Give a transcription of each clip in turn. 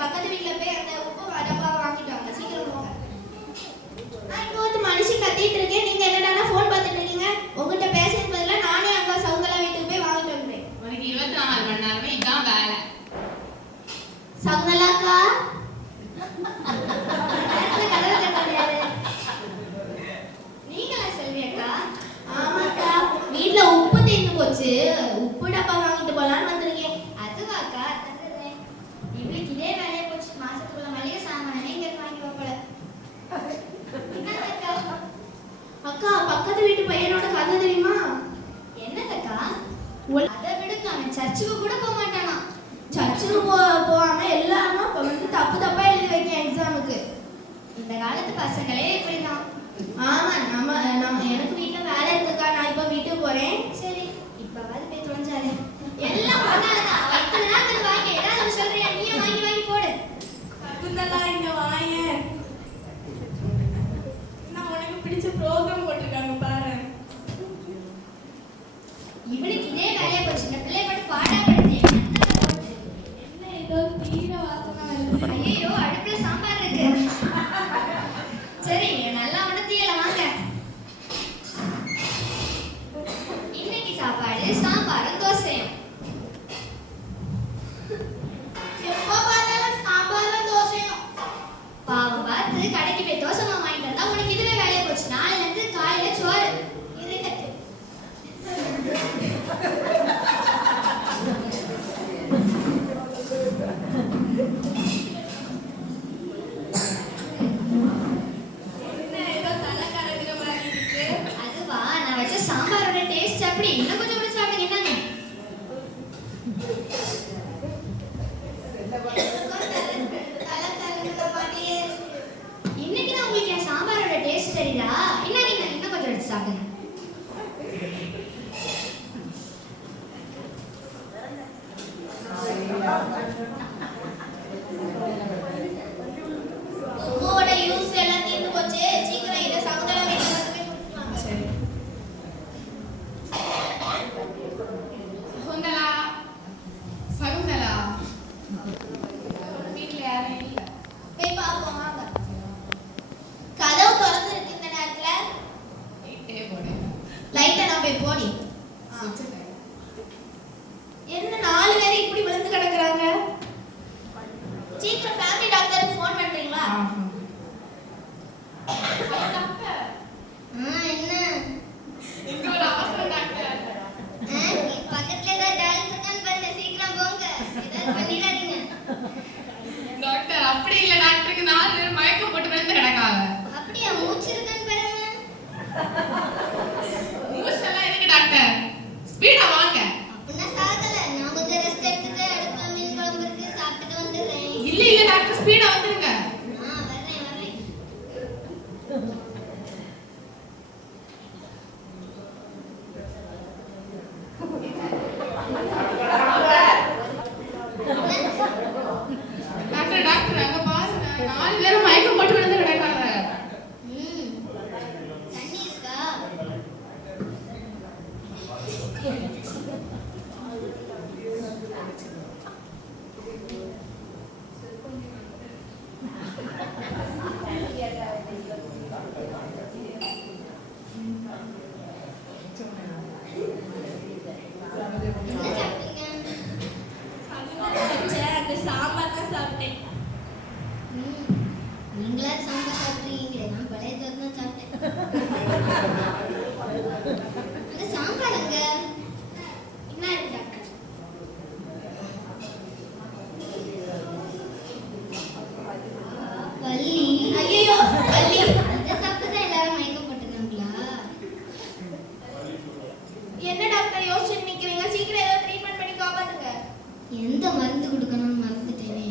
பக்கத்து வீட்டுல போய் அந்த உப்பு டப்பா வாங்கிட்டு வாங்க, சீக்கிரம் போங்க. நான் இங்க வந்து மனுஷி கத்திட்டு இருக்கேன், நீங்க என்னடா ஃபோன் பார்த்துட்டு இருக்கீங்க? உங்ககிட்ட பேசுறது பதிலா நானே அங்க சவுந்தரா வீட்டுக்கு போய் வாங்கிட்டு வந்துறேன். உனக்கு 24 மணி நேரமே இதான் வேலை. சவுந்தரா கதவை தட்டாரு. நீங்களா செல்வி அக்கா? ஆமாக்கா, வீட்டுல உப்பு தீர்ந்து போச்சு, உப்பு டப்பா வாங்கிட்டு போலான்னு வந்திருக்கேன். அதுவாக்கா? தந்துடுறேன். இவளுக்கு இதே வேலையை போச்சு. மாசத்துக்குள்ள மளிகை சாமானே இங்க வாங்கி வைப்பல. அக்கா, பக்கத்து வீட்டு பையனோட கதை தெரியுமா? என்னக்கா? அதை விடுங்க, அவன் சர்ச்சுக்கு கூட போக மாட்டானா. சர்ச்சுக்கு போகாம எல்லாரும் வந்து தப்பு தப்பா எழுதி வைக்க எக்ஸாமுக்கு. இந்த காலத்து பசங்களே இப்படிதான். ஆமா, நம்ம எனக்கு வீட்டுல வேலை இருக்குக்கா, நான் இப்ப வீட்டுக்கு போறேன். சரி, இப்பவாது போய் தொலைஞ்சாரு. எல்லாம் பண்ணாதான் இத்தனை நாள் வாங்கி ஏதாவது சொல்றியா? நீயே வாங்கி வாங்கி போடு. கட்டுந்தெல்லாம் இங்க வாயேன். நான் உனக்கு பிடிச்ச ப்ரோக்ராம் போட்டிருக்காங்க பாரு. இவளுக்கு இதே வேலையை போச்சு. இந்த பிள்ளை மட்டும் பாடாப்படுத்தி என்ன ஏதோ தீர வாசனை வருது. ஐயோ, அடுப்புல சாம்பார் இருக்கு. சரி, நல்லா ஒண்ணு தீயல வாங்க. இன்னைக்கு சாப்பாடு சாம்பாரும் தோசையும். எப்போ பார்த்தாலும் சாம்பாரும் தோசையும். பாவம் பார்த்து கடைக்கு போய் தோசை மாவு வாங்கிட்டு வந்தா உனக்கு இதுவே வேலையை போச்சு. நாளைல இருந்து காலையில சோறு. இருக்கட்டு. என்ன ஏதோ தலை கலக்கிற மாதிரி இருக்கு. அதுவா, நான் வச்ச சாம்பாரோட டேஸ்ட் அப்படி. இன்னும் கொஞ்சம் கூட சாப்பிடுங்க. என்னங்க? தலை கலக்கிற மாதிரியே. இன்னைக்கு தான் உங்களுக்கு என் சாம்பாரோட டேஸ்ட் தெரியுதா? இன்னும் கொஞ்சம் எடுத்து சாப்பிடுங்க. உங்களோட யூஸ் எல்லாம் தீர்ந்து போச்சு, சீக்கிரம் இதை சவுந்தரா வீட்டுக்கு வந்து போய் கொடுத்துருவாங்க. சரி. சகுந்தலா, சகுந்தலா, வீட்டுல யாரும் இல்ல. போய் பார்ப்போம் வாங்க. கதவு திறந்து இருக்கு இந்த நேரத்துல. லைட்டே போடு. லைட்டை நான் போய் போடி. சுவிட்ச் போடு. என்ன 4 பேர் இப்படி விழுந்து கிடக்குறாங்க? சீக்கிரம் ஃபேமிலி டாக்டருக்கு ஃபோன் பண்றீங்களா? டாக்டர், என்ன? இங்க ஒரு அவசரம் டாக்டர். பக்கத்துல ஏதாவது டாக்டர் இருக்கான்னு பாருங்க. சீக்கிரம் போங்க. ஏதாவது பண்ணிடாதீங்க. டாக்டர், அப்படி இல்ல டாக்டருக்கு 4 பேர் மயக்கம் போட்டு விழுந்து கிடக்காங்க. அப்படியா? மூச்சு இருக்கான்னு பாருங்க. மூச்செல்லாம் எதுக்கு டாக்டர்? ஸ்பீடா வாங்க. அப்படின்னா சாகல. நான் கொஞ்சம் ரெஸ்ட் எடுத்துட்டு அடுப்புல மீன் குழம்பு இருக்கு, சாப்பிட்டுட்டு வந்துடுறேன். இல்ல டாக்டர், ஸ்பீடா வந்துருங்க. வரேன். டாக்டர் டாக்டர், அங்க பாருங்க, 4 பேரும் மயக்கம் போட்டு விழுந்து கிடக்காங்க. தண்ணி இருக்கா? என்ன சாப்பிட்டீங்க? அந்த சாம்பார் தான் சாப்பிட்டேன். நீங்களா சாம்பார் சாப்பிட்றீங்களே, நான் பழைய தோறு தான் சாப்பிட்டேன். அந்த சாம்பார் அங்க என்ன இருக்கு டாக்டர்? பல்லி. ஐயோ, பல்லி. அதை சாப்பிட்டு தான் எல்லாரும் மயக்கம் போட்டுருக்காங்களா? என்ன டாக்டர் யோசிச்சு நிக்கிறீங்க? சீக்கிரம் ஏதோ ட்ரீட்மெண்ட் பண்ணி காப்பாத்துங்க. எந்த மருந்து கொடுக்கணும்னு மறந்துட்டேனே.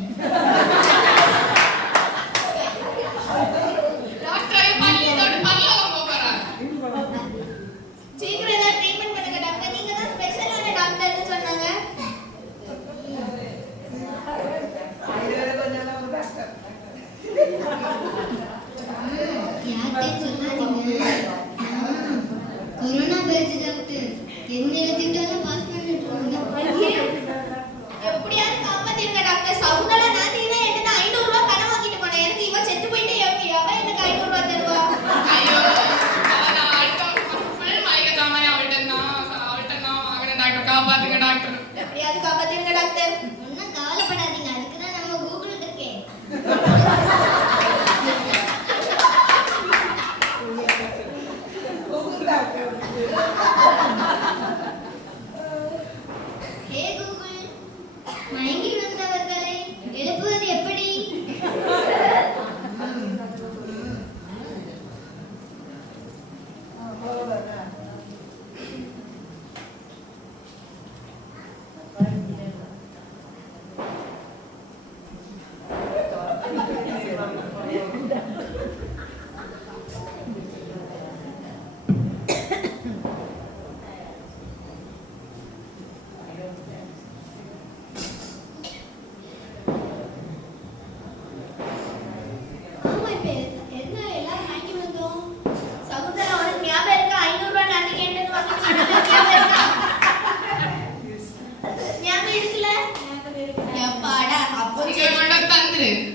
டாக்டர், ஐயோ, பல்லியோட பல்லவங்க போறாங்க. சீக்கிரம் ஏதோ ட்ரீட்மெண்ட் பண்ணுங்க டாக்டர். நீங்க தான் ஸ்பெஷலான டாக்டர்னு சொன்னாங்க. யார்கிட்டயும் சொல்லாதீங்க. Corona batch doctor. என்ன எழுதிட்டாலும் பாஸ் பண்ணிட்டு இருக்காங்க. எப்படியாவது காப்பாத்திருங்க டாக்டர். சவுந்தரா நாத்தினா என்ன வந்துரு